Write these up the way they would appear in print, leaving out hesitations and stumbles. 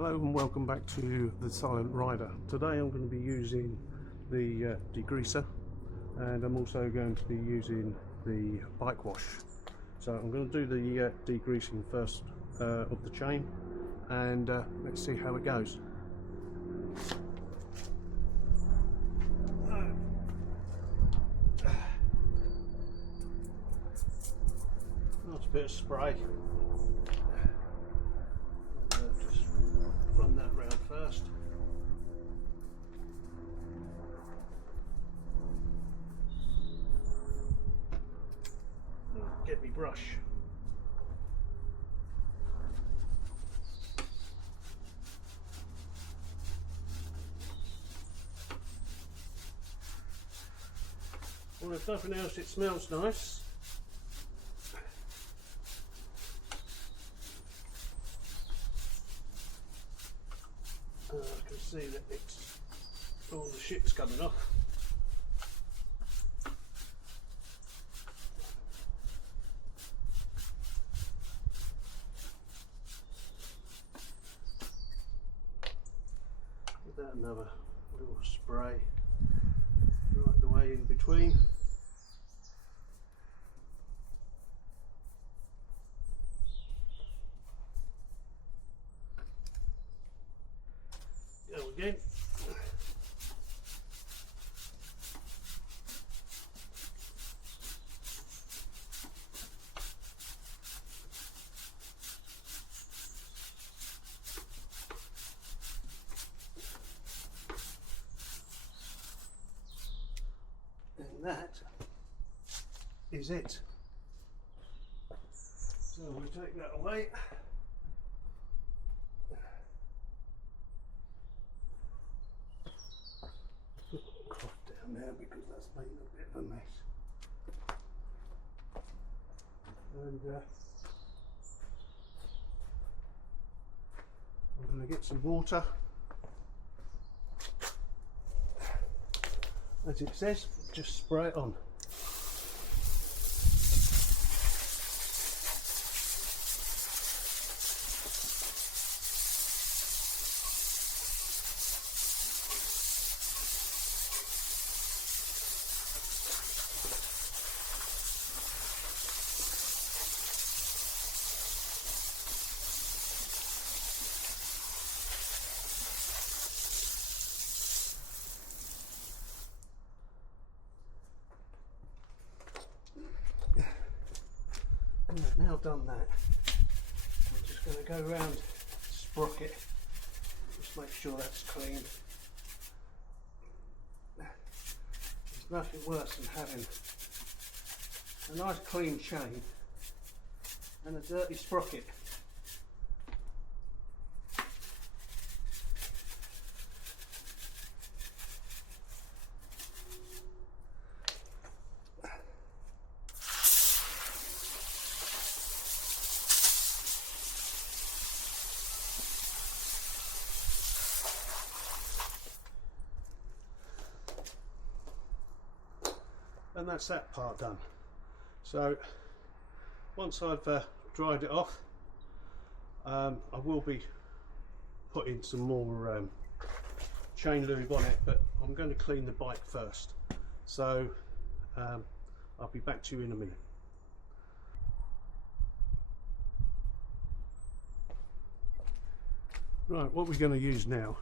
Hello and welcome back to the Silent Rider. Today I'm going to be using the degreaser, and I'm also going to be using the bike wash. So I'm going to do the degreasing first of the chain, and let's see how it goes. Nice bit of spray. Just run that round first. Get me brush. Well, if nothing else, it smells nice. I can see that it's all the shit's coming off. Give that another little spray right the way in between. Go again. And that is it. So we'll take that away. Put the cloth down there because that's making a bit of a mess. And I'm going to get some water. As it says, just spray it on. Now done that, I'm just going to go around the sprocket, just make sure that's clean. There's nothing worse than having a nice clean chain and a dirty sprocket. And that's that part done. So once I've dried it off, I will be putting some more chain lube on it, but I'm going to clean the bike first. So I'll be back to you in a minute. Right, what we're going to use now,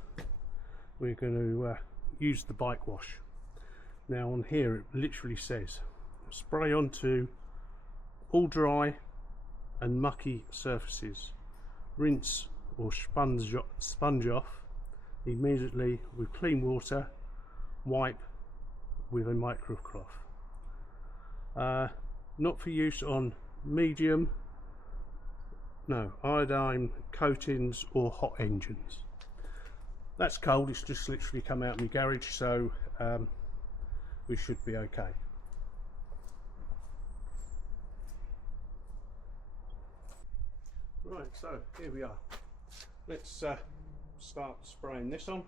we're going to use the bike wash. Now on here it literally says spray onto all dry and mucky surfaces, rinse or sponge off immediately with clean water, wipe with a microcloth. Not for use on iodine coatings or hot engines. That's cold, it's just literally come out of my garage, so we should be okay. Right, so here we are. Let's start spraying this on.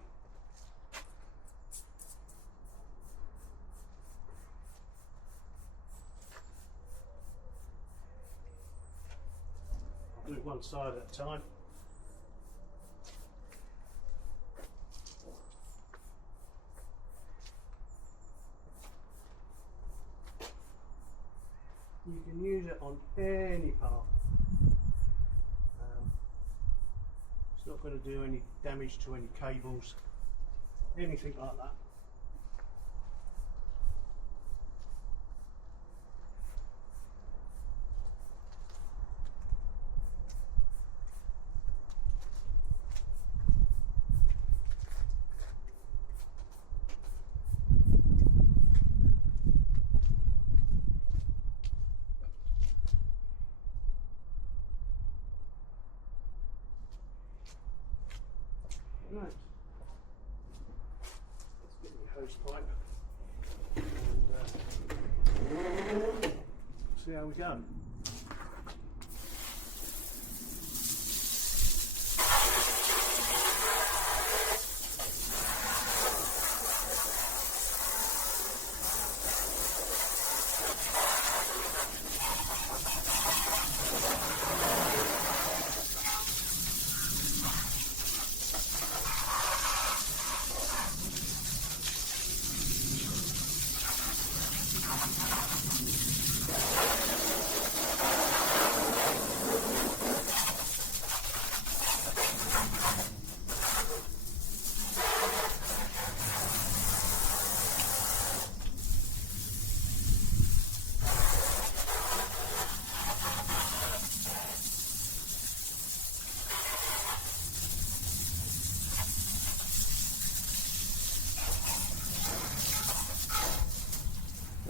I'll do one side at a time. it on any part. It's not going to do any damage to any cables, anything like that. Right, let's get the hose pipe and see how we go.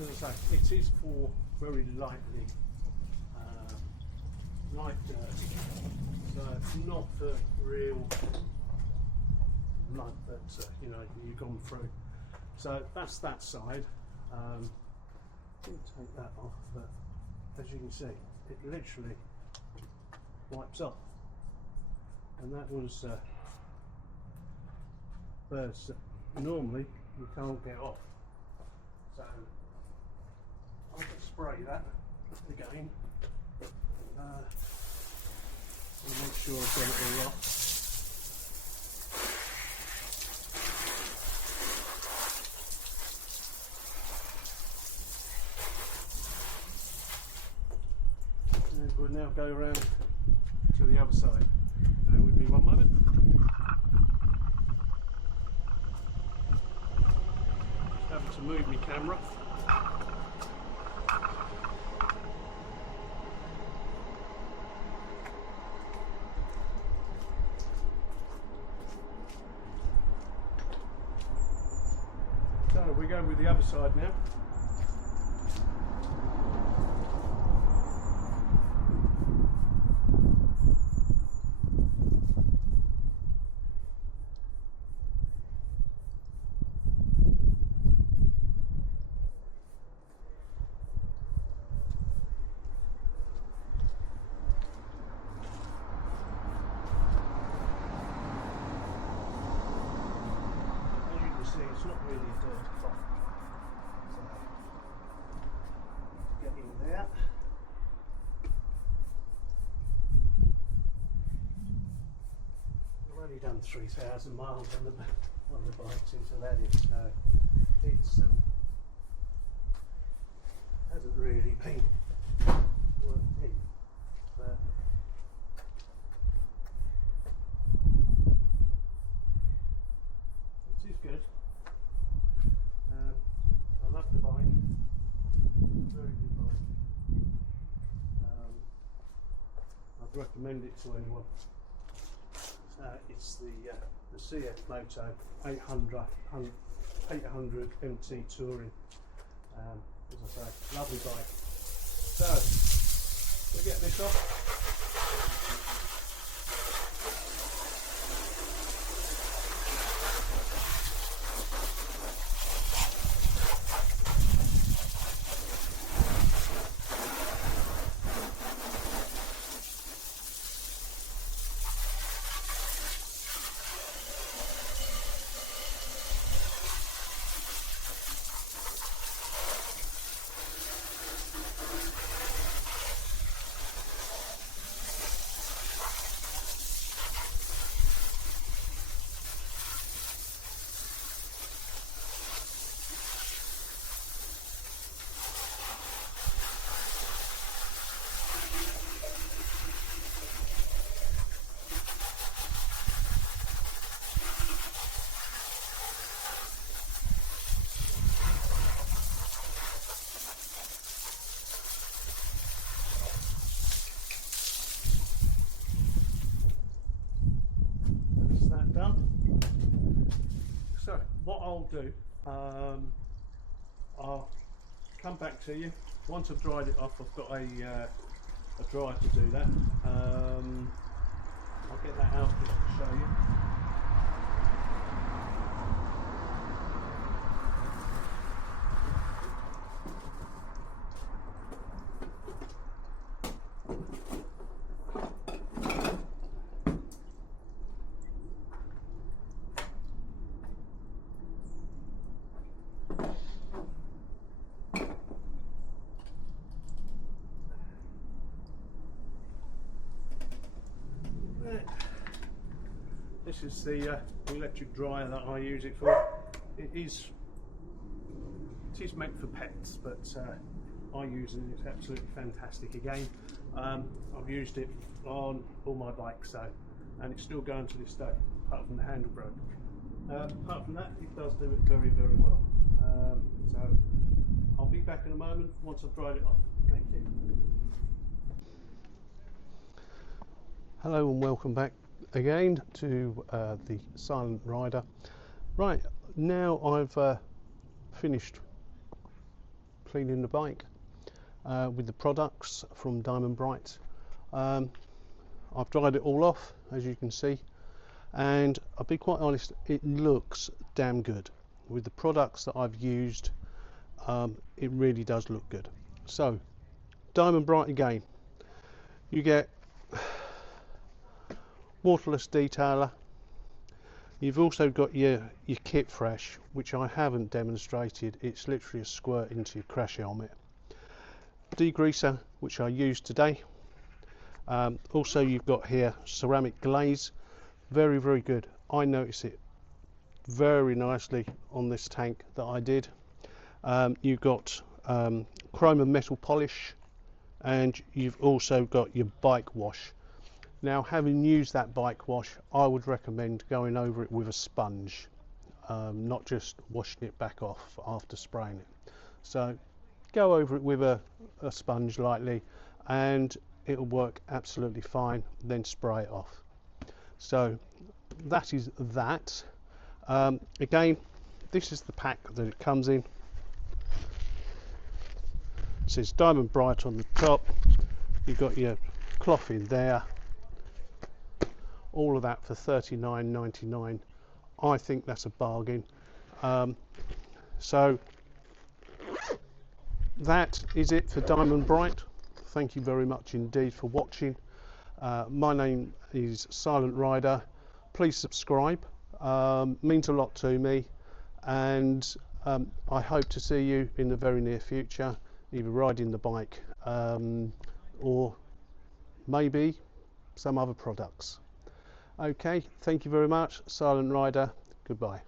As I say, it is for very lightly, light dirt, so it's not for real mud that you know you've gone through. So that's that side. I'll take that off, but as you can see, it literally wipes off, and that was birds that normally you can't get off. So I'll just spray that again and make sure I've got it all off. And we'll now go around to the other side. Bear with me one moment. Just having to move my camera. So we go with the other side now. It's not really a dirty bike, so get in there. I've only done 3,000 miles on the bike since I've had it, so it's hasn't really been worked in, but it is good. I love the bike, very good bike. I'd recommend it to anyone. It's the CF Moto 800 MT Touring. As I say, lovely bike. So, we'll get this off. I'll do, I'll come back to you once I've dried it off. I've got a dryer to do that. I'll get that out just to show you. This is the electric dryer that I use it for. It is meant for pets, but I use it. It's absolutely fantastic. Again, I've used it on all my bikes, and it's still going to this day, apart from the handle broke. Apart from that, it does do it very, very well. So I'll be back in a moment once I've dried it off. Thank you. Hello and welcome back again to the Silent Rider. Right, now I've finished cleaning the bike with the products from Diamondbrite. I've dried it all off, as you can see, and I'll be quite honest, it looks damn good. With the products that I've used, it really does look good. So Diamondbrite again, you get waterless detailer. You've also got your kit fresh, which I haven't demonstrated. It's literally a squirt into your crash helmet. Degreaser, which I used today. Also you've got here ceramic glaze, very, very good. I notice it very nicely on this tank that I did. You've got chrome and metal polish, and you've also got your bike wash. Now, having used that bike wash, I would recommend going over it with a sponge, not just washing it back off after spraying it. So go over it with a sponge lightly and it'll work absolutely fine, then spray it off. So that is that. Again, this is the pack that it comes in. It says Diamondbrite on the top. You've got your cloth in there. All of that for $39.99. I think that's a bargain. So that is it for Diamondbrite. Thank you very much indeed for watching. My name is Silent Rider. Please subscribe. Means a lot to me, and I hope to see you in the very near future, either riding the bike or maybe some other products. Okay, thank you very much. Silent Rider, goodbye.